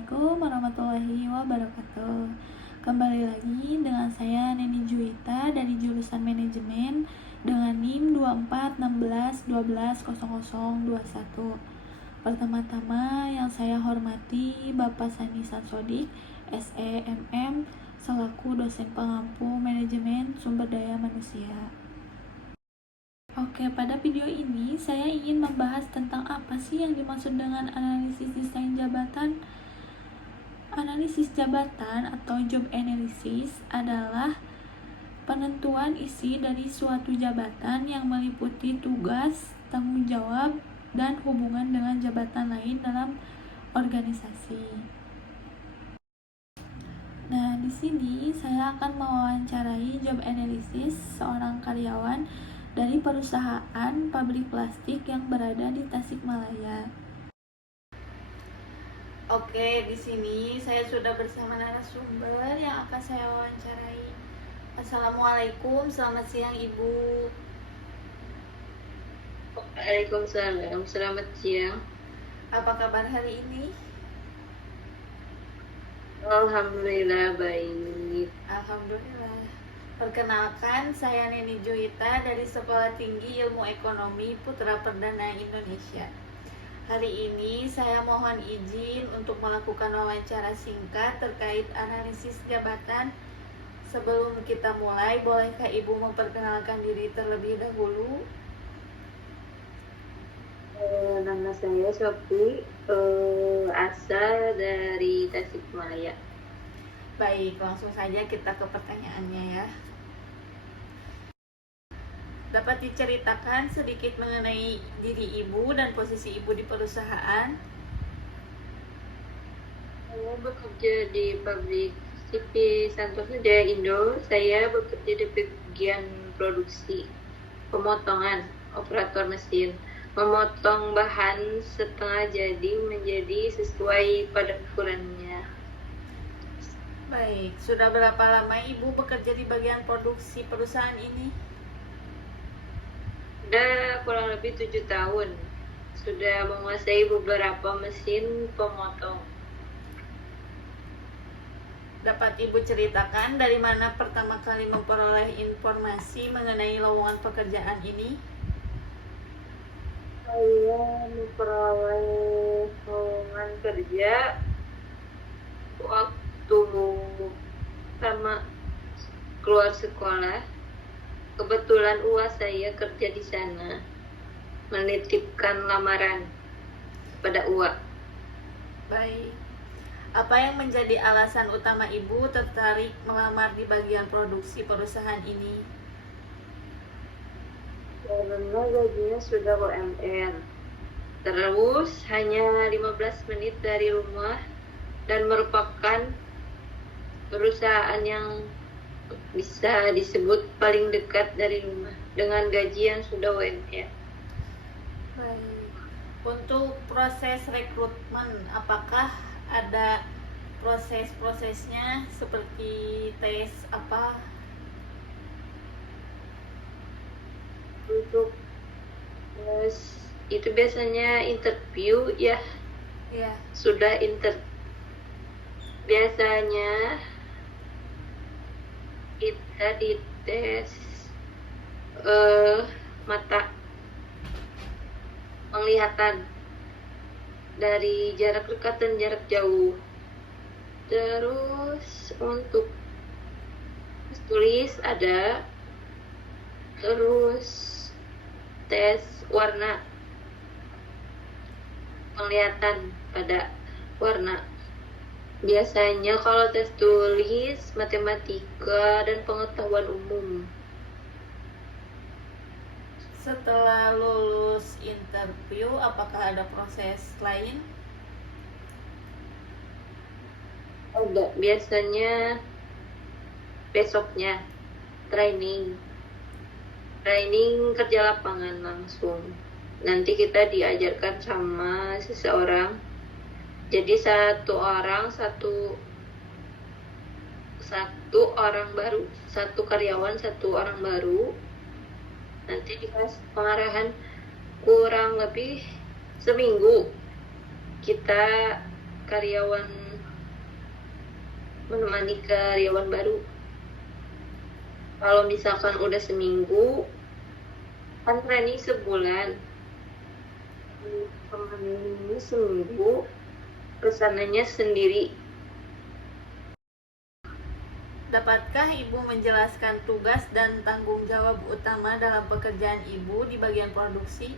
Assalamualaikum warahmatullahi wabarakatuh. Kembali lagi dengan saya Neni Juwita dari jurusan manajemen dengan NIM 2416120021. Pertama-tama yang saya hormati Bapak Sani Sansodik, SEMM, selaku dosen pengampu manajemen sumber daya manusia. Oke, pada video ini saya ingin membahas tentang apa sih yang dimaksud dengan analisis desain jabatan. Analisis jabatan atau job analysis adalah penentuan isi dari suatu jabatan yang meliputi tugas, tanggung jawab, dan hubungan dengan jabatan lain dalam organisasi. Nah, di sini saya akan mewawancarai job analysis seorang karyawan dari perusahaan pabrik plastik yang berada di Tasikmalaya. Oke, di sini saya sudah bersama narasumber yang akan saya wawancarai. Assalamualaikum, selamat siang Ibu. Waalaikumsalam, selamat siang. Apa kabar hari ini? Alhamdulillah baik. Alhamdulillah. Perkenalkan, saya Neni Juwita dari Sekolah Tinggi Ilmu Ekonomi Putra Perdana Indonesia. Hari ini saya mohon izin untuk melakukan wawancara singkat terkait analisis jabatan. Sebelum kita mulai, bolehkah Ibu memperkenalkan diri terlebih dahulu? Nama saya Sophie, asal dari Tasikmalaya. Baik, langsung saja kita ke pertanyaannya ya. Dapat diceritakan sedikit mengenai diri Ibu dan posisi Ibu di perusahaan? Saya bekerja di pabrik CV Santosa Jaya Indo. Saya bekerja di bagian produksi, pemotongan, operator mesin, memotong bahan setengah jadi menjadi sesuai pada ukurannya. Baik, sudah berapa lama Ibu bekerja di bagian produksi perusahaan ini? Sudah kurang lebih 7 tahun. Sudah menguasai beberapa mesin pemotong. Dapat Ibu ceritakan dari mana pertama kali memperoleh informasi mengenai lowongan pekerjaan ini? Saya memperoleh lowongan kerja waktu sama keluar sekolah. Kebetulan UAS saya kerja di sana, menitipkan lamaran pada UA. Baik. Apa yang menjadi alasan utama Ibu tertarik melamar di bagian produksi perusahaan ini? Karena gajinya sudah UMR. Terus hanya 15 menit dari rumah dan merupakan perusahaan yang bisa disebut paling dekat dari rumah dengan gaji yang sudah UMR. Baik. Untuk proses rekrutmen, apakah ada proses-prosesnya seperti tes apa? Untuk itu biasanya interview ya. Ya. Sudah biasanya kita dites mata penglihatan dari jarak dekat dan jarak jauh. Terus untuk tulis ada, terus tes warna penglihatan pada warna. Biasanya kalau tes tulis matematika dan pengetahuan umum. Setelah lulus interview, apakah ada proses lain? Ada, biasanya besoknya training kerja lapangan langsung. Nanti kita diajarkan sama seseorang. Jadi satu orang baru, satu karyawan, satu orang baru. Nanti dikasih pengarahan kurang lebih seminggu. Kita karyawan menemani karyawan baru. Kalau misalkan udah seminggu, kan training sebulan. Ini seminggu, kesananya sendiri. Dapatkah Ibu menjelaskan tugas dan tanggung jawab utama dalam pekerjaan Ibu di bagian produksi?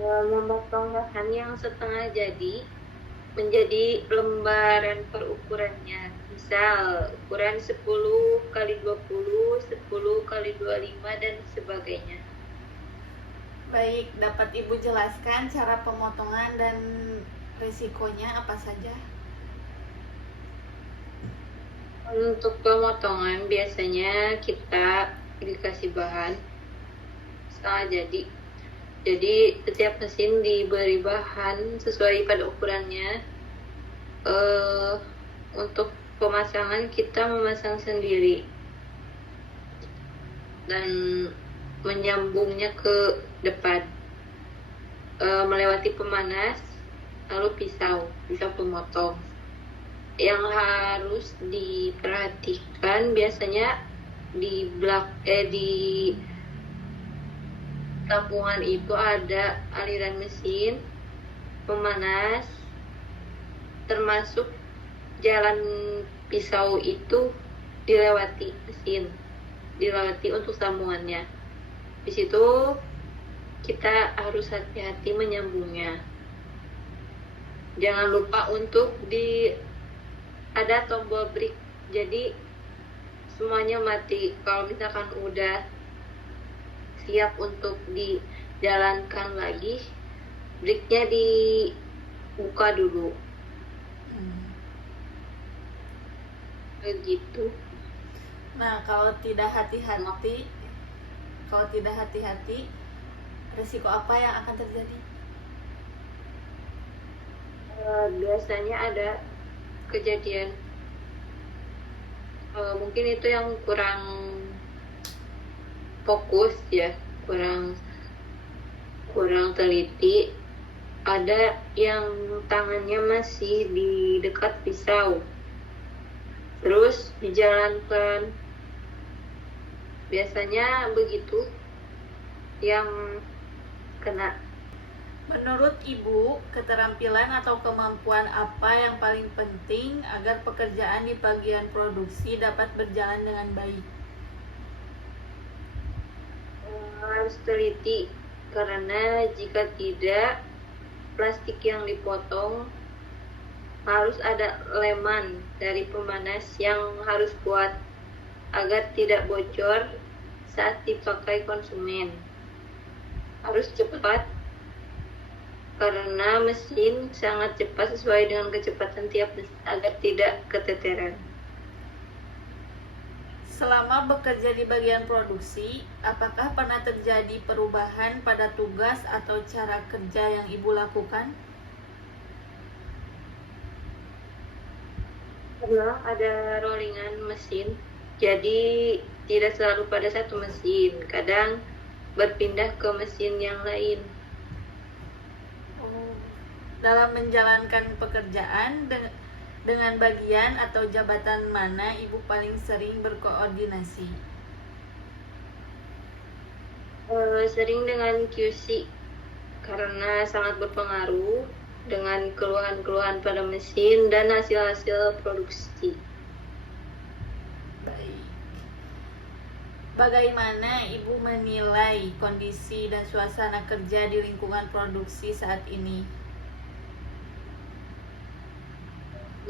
Memotong bahan yang setengah jadi menjadi lembaran per ukurannya. Misal ukuran 10 kali 20, 10 kali 25 dan sebagainya. Baik, dapat Ibu jelaskan cara pemotongan dan risikonya apa saja? Untuk pemotongan biasanya kita dikasih bahan setengah jadi. Jadi setiap mesin diberi bahan sesuai pada ukurannya. Untuk pemasangan kita memasang sendiri dan menyambungnya ke depan, melewati pemanas, lalu pisau pemotong. Yang harus diperhatikan biasanya di tampungan itu ada aliran mesin, pemanas, termasuk jalan pisau itu dilewati mesin, dilewati untuk sambungannya. Di situ kita harus hati-hati menyambungnya. Jangan lupa untuk ada tombol break, jadi semuanya mati. Kalau misalkan udah siap untuk dijalankan lagi, breaknya dibuka dulu. Begitu. Nah, kalau tidak hati-hati, risiko apa yang akan terjadi? Biasanya ada kejadian, mungkin itu yang kurang fokus ya, kurang teliti. Ada yang tangannya masih di dekat pisau, terus dijalankan. Biasanya begitu yang kena. Menurut Ibu, keterampilan atau kemampuan apa yang paling penting agar pekerjaan di bagian produksi dapat berjalan dengan baik? Harus teliti, karena jika tidak, plastik yang dipotong harus ada leman dari pemanas yang harus kuat agar tidak bocor saat dipakai konsumen. Harus cepat, karena mesin sangat cepat sesuai dengan kecepatan tiap mesin agar tidak keteteran. Selama bekerja di bagian produksi, apakah pernah terjadi perubahan pada tugas atau cara kerja yang Ibu lakukan? Pernah ada rollingan mesin, jadi tidak selalu pada satu mesin, kadang berpindah ke mesin yang lain. Dalam menjalankan pekerjaan dengan bagian atau jabatan mana Ibu paling sering berkoordinasi? Sering dengan QC, karena sangat berpengaruh dengan keluhan-keluhan pada mesin dan hasil-hasil produksi. Baik. Bagaimana Ibu menilai kondisi dan suasana kerja di lingkungan produksi saat ini?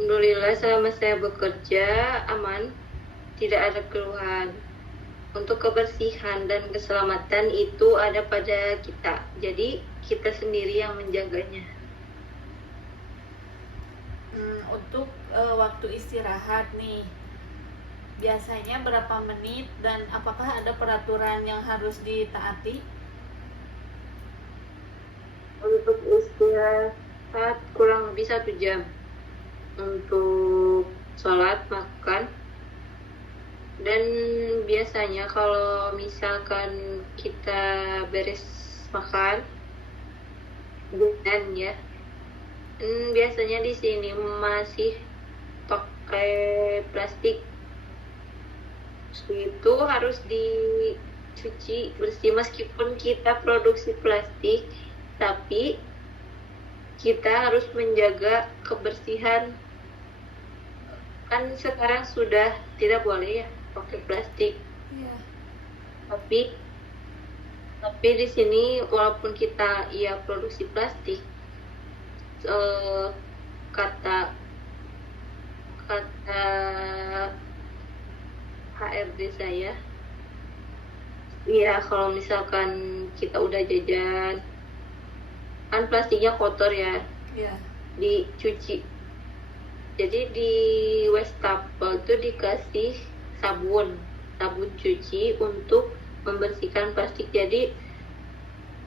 Alhamdulillah selama saya bekerja aman, tidak ada keluhan. Untuk kebersihan dan keselamatan itu ada pada kita, jadi kita sendiri yang menjaganya. Untuk waktu istirahat nih, biasanya berapa menit dan apakah ada peraturan yang harus ditaati? Untuk istirahat kurang lebih 1 jam. Untuk sholat, makan, dan biasanya kalau misalkan kita beres makan dan ya Biasanya di sini masih pakai plastik. Itu harus dicuci bersih meskipun kita produksi plastik, tapi kita harus menjaga kebersihan. Kan sekarang sudah tidak boleh ya pakai plastik. Iya. Tapi di sini walaupun kita produksi plastik, kata kata HRD saya, kalau misalkan kita udah jajan kan plastiknya kotor ya, Iya. dicuci. Jadi di wastafel tuh dikasih sabun cuci untuk membersihkan plastik. Jadi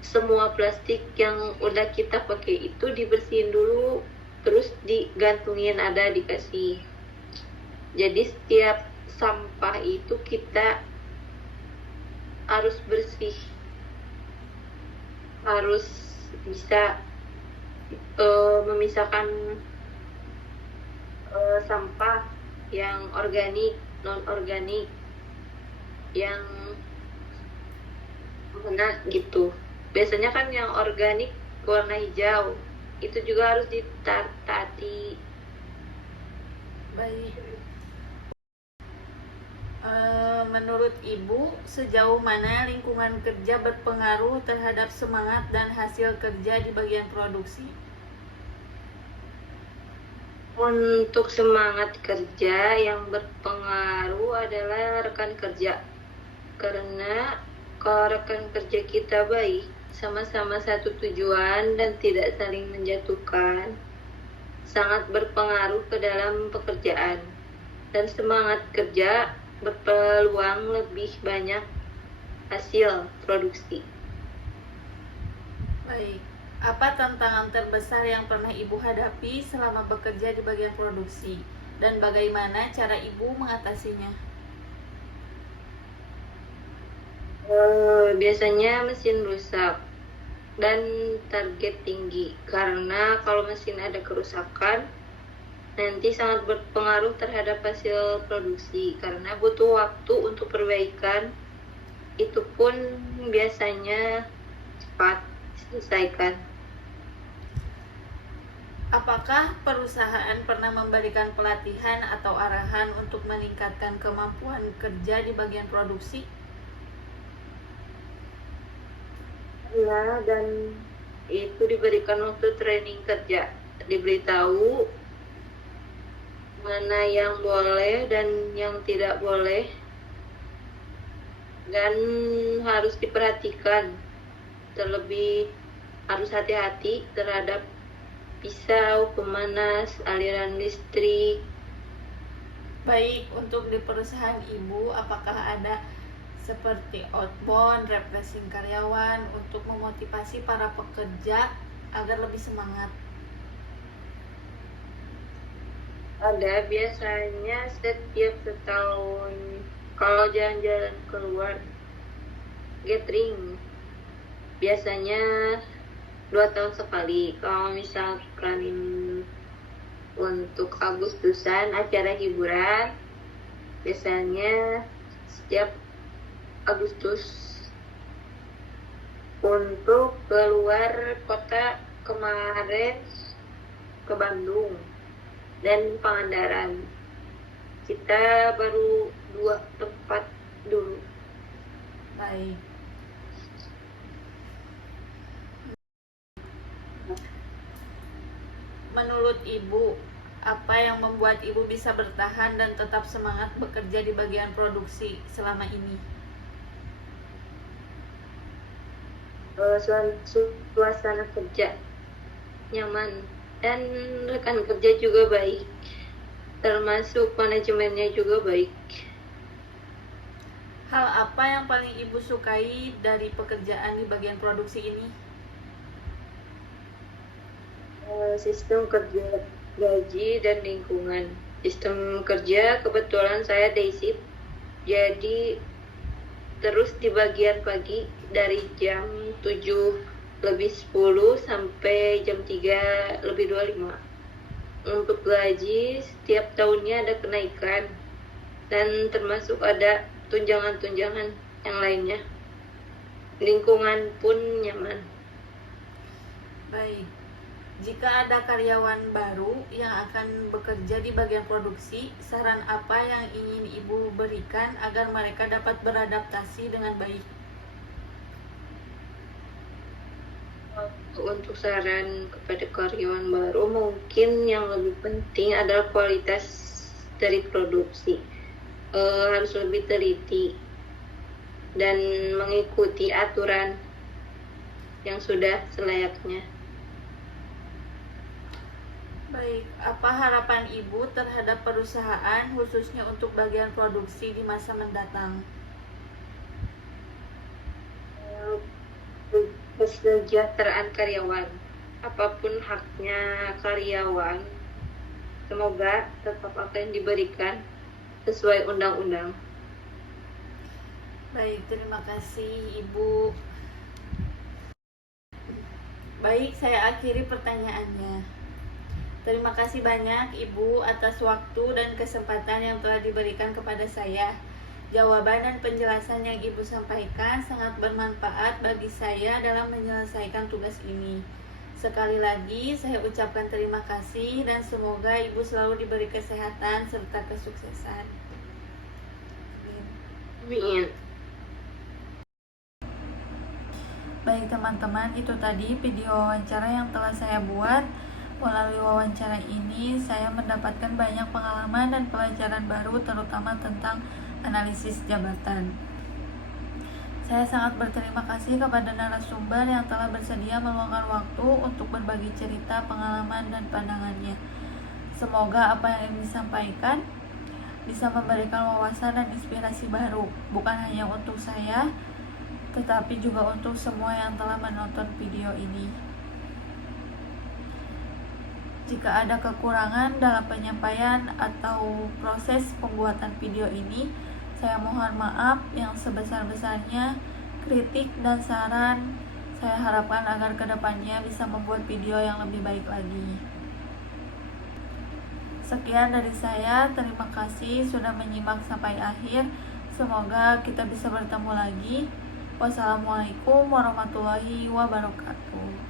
semua plastik yang udah kita pakai itu dibersihin dulu, terus digantungin, ada dikasih. Jadi setiap sampah itu kita harus bersih, harus bisa memisahkan sampah yang organik, non organik, yang mana gitu. Biasanya kan yang organik warna hijau, itu juga harus ditaati. Baik. Menurut Ibu, sejauh mana lingkungan kerja berpengaruh terhadap semangat dan hasil kerja di bagian produksi? Untuk semangat kerja yang berpengaruh adalah rekan kerja. Karena kalau rekan kerja kita baik, sama-sama satu tujuan dan tidak saling menjatuhkan, sangat berpengaruh ke dalam pekerjaan. Dan semangat kerja berpeluang lebih banyak hasil produksi. Baik. Apa tantangan terbesar yang pernah Ibu hadapi selama bekerja di bagian produksi? Dan bagaimana cara Ibu mengatasinya? Biasanya mesin rusak dan target tinggi. Karena kalau mesin ada kerusakan, nanti sangat berpengaruh terhadap hasil produksi. Karena butuh waktu untuk perbaikan, itu pun biasanya cepat diselesaikan. Apakah perusahaan pernah memberikan pelatihan atau arahan untuk meningkatkan kemampuan kerja di bagian produksi? Ya, dan itu diberikan waktu training kerja. Diberitahu mana yang boleh dan yang tidak boleh, dan harus diperhatikan. Terlebih harus hati-hati terhadap pisau, pemanas, aliran listrik. Baik, untuk di perusahaan Ibu, apakah ada seperti outbound, refreshing karyawan untuk memotivasi para pekerja agar lebih semangat? Ada, biasanya setiap setahun kalau jalan-jalan keluar, gathering, biasanya 2 tahun sekali. Kalau misalkan untuk Agustusan acara hiburan, biasanya setiap Agustus. Untuk keluar kota kemarin ke Bandung dan Pangandaran, kita baru 2 tempat dulu. Baik. Menurut Ibu, apa yang membuat Ibu bisa bertahan dan tetap semangat bekerja di bagian produksi selama ini? Suasana kerja nyaman dan rekan kerja juga baik, termasuk manajemennya juga baik. Hal apa yang paling Ibu sukai dari pekerjaan di bagian produksi ini? Sistem kerja, gaji, dan lingkungan. Sistem kerja kebetulan saya day shift, jadi terus di bagian pagi dari jam 7 lebih 10 sampai jam 3 lebih 25. Untuk gaji setiap tahunnya ada kenaikan dan termasuk ada tunjangan-tunjangan yang lainnya. Lingkungan pun nyaman. Baik, jika ada karyawan baru yang akan bekerja di bagian produksi, saran apa yang ingin Ibu berikan agar mereka dapat beradaptasi dengan baik? Untuk saran kepada karyawan baru, mungkin yang lebih penting adalah kualitas dari produksi. Harus lebih teliti dan mengikuti aturan yang sudah selayaknya. Baik, apa harapan Ibu terhadap perusahaan khususnya untuk bagian produksi di masa mendatang? Kesejahteraan karyawan, apapun haknya karyawan, semoga tetap akan diberikan sesuai undang-undang. Baik, terima kasih Ibu. Baik, saya akhiri pertanyaannya. Terima kasih banyak Ibu atas waktu dan kesempatan yang telah diberikan kepada saya. Jawaban dan penjelasan yang Ibu sampaikan sangat bermanfaat bagi saya dalam menyelesaikan tugas ini. Sekali lagi saya ucapkan terima kasih dan semoga Ibu selalu diberi kesehatan serta kesuksesan. Amin. Baik teman-teman, itu tadi video wawancara yang telah saya buat. Melalui wawancara ini saya mendapatkan banyak pengalaman dan pelajaran baru, terutama tentang analisis jabatan. Saya sangat berterima kasih kepada narasumber yang telah bersedia meluangkan waktu untuk berbagi cerita, pengalaman, dan pandangannya. Semoga apa yang disampaikan bisa memberikan wawasan dan inspirasi baru, bukan hanya untuk saya, tetapi juga untuk semua yang telah menonton video ini. Jika ada kekurangan dalam penyampaian atau proses pembuatan video ini, saya mohon maaf yang sebesar-besarnya. Kritik dan saran saya harapkan agar kedepannya bisa membuat video yang lebih baik lagi. Sekian dari saya, terima kasih sudah menyimak sampai akhir. Semoga kita bisa bertemu lagi. Wassalamualaikum warahmatullahi wabarakatuh.